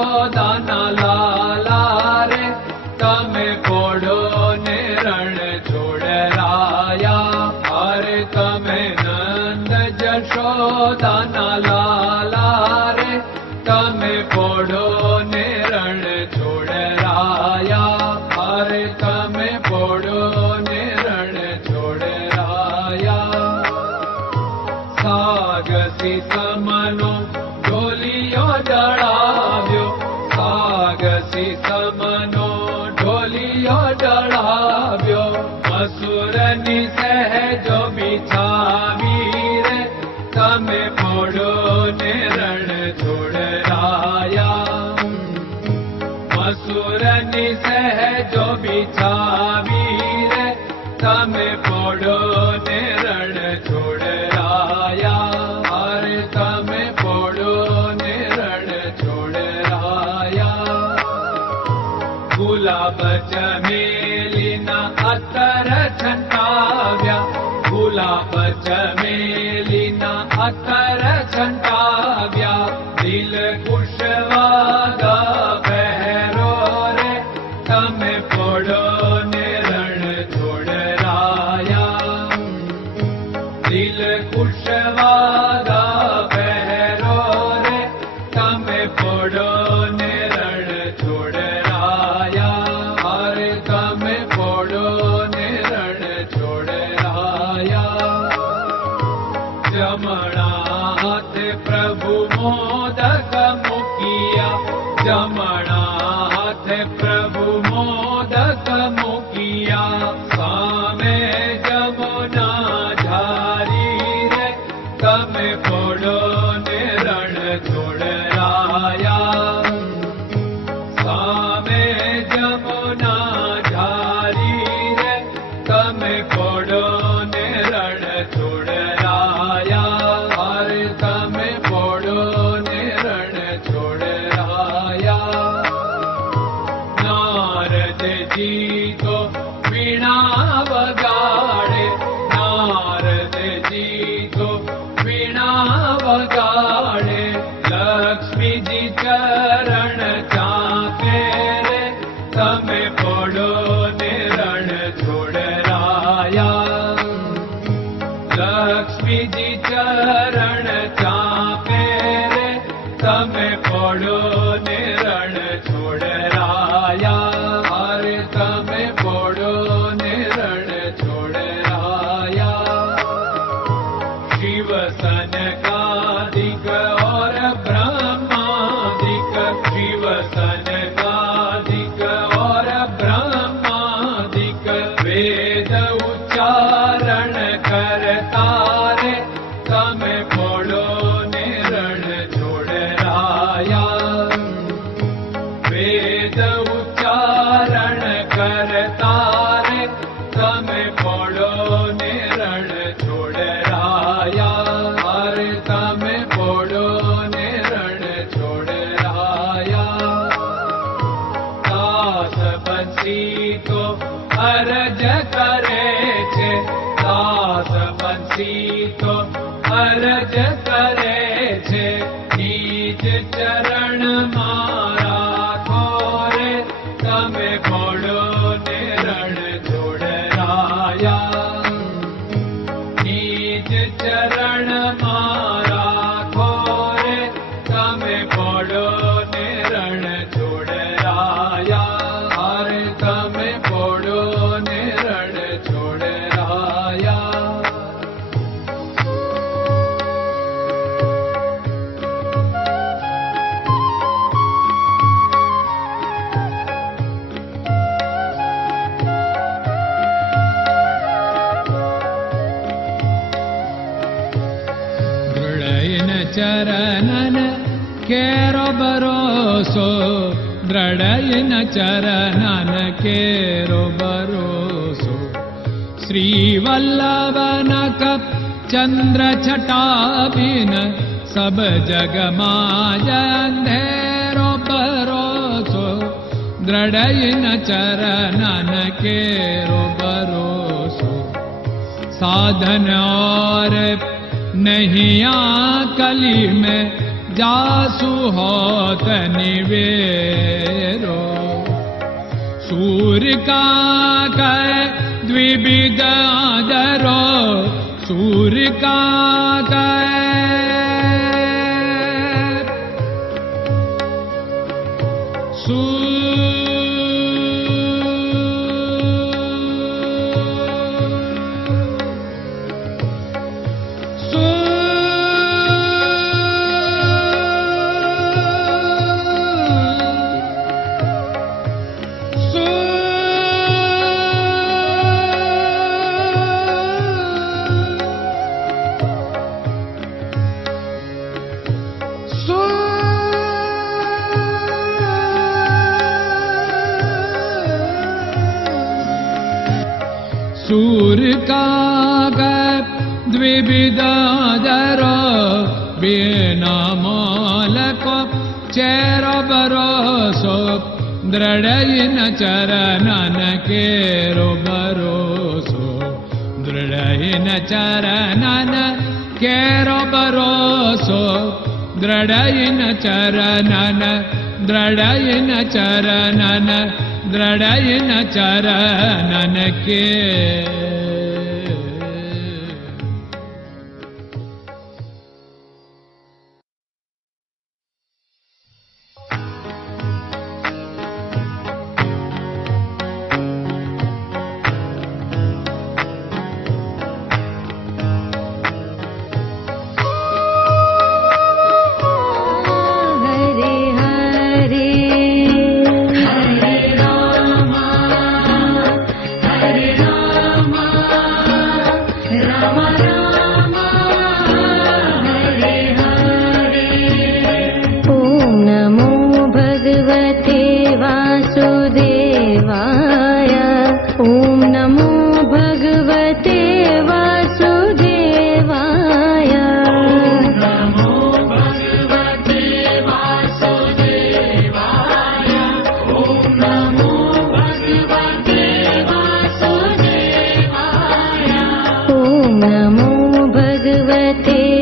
જશોદાના લાલા રે તમે પોડો ને રણ છોડરાયા. અરે તમે નંદ જશોદાના લાલા રે તમે પોડો ને રણ છોડરાયા. અરે તમે પોડો ને રણ છોડરાયા. સાગસી સમનો ઢોલિયો ડળાવ્યો, સાગસી સમનો ઢોલિયો ડળાવ્યો. મસૂરની સહેજો બિછાવી રે તમે પોડો ને રણ છોડરાયા. મસૂરની સહેજો બિછાવી રે તમે પોડો ને રણ છોડરાયા. અરે તમે પોડો ને રણ છોડરાયા. ગુલાબ ચમેલીના અત્તર છંટાવ્યા, ગુલાબ ચમેલીના અત્તર છંટાવ્યા. દિલ કુશવાદા પહેરો રે તમે પોડો ને રણ છોડરાયા. દિલ કુશવાદા પહેરો રે તમે પોડો ને રણ છોડરાયા. અરે તમે પોડો ને રણ છોડરાયા. જમણા હાથે પ્રભુ મોદક મૂકિયા, જમણા હાથે પ્રભુ મોદક મૂકિયા. સામે જમુના ઝારી રે તમે પોડો ને રણ છોડરાયા. સામે જમુના ઝારી રે તમે પોડો ને રણ છોડરાયા. અરે તમે પોડો ને રણ છોડરાયા. નારદજી તો વીણા વગાડે, નારદજી તો વીણા વગાડે. લક્ષ્મીજી ચરણ ચાપે રે તમે પોડો ને રણ છોડરાયા. લક્ષ્મીજી ચરણ ચાપે રે તમે પોડો ને રણ છોડરાયા. અરે તમે પોડો ને રણ છોડરાયા. શિવ સનકાદિક और ब्रह्मादिक, शिव सनकादिक और ब्रह्मादिक. वेद उच्चारण करता रे તમે પોડો ને રણ છોડરાયા. વેદ ઉચ્ચારણ કરતા રે તમે પોડો ને રણ છોડરાયા. અરે તમે પોડો ને રણ છોડરાયા. દાસ બંસી તો અરજ કરે છે, દાસ બંસી તો અરજ કરે છે. નીચ ચરણ મારા ખોરે તમે પોડો ને રણ છોડરાયા. નીચ ચરણ મારા ખોરે તમે પોડો ને રણ છોડરાયા. અરે તમે પોડો ને રણ છોડરાયા. ચરણન કેરો ભરોસો, દ્રઢયન ચરણન કેરો ભરોસો. શ્રી વલ્લભન કપ ચંદ્ર છટાબિન સબ જગમાં અંધેરો ભરોસો. દ્રઢયન ચરણન કેરો ભરોસો. साधन और नहीं कली में जासु होत निवेरो। सूर्य का कै द्विविध आदरो, सूर्य का सूर्य का द्विविधादरो, बिना मालको चेर भरोसो, दृढ़ चरणन केरो भरोसो, दृढ़ चरणन केरो भरोसो, दृढ़ चरणन, दृढ़ चरणन, दृढ़ चरणन के। नमो भगवते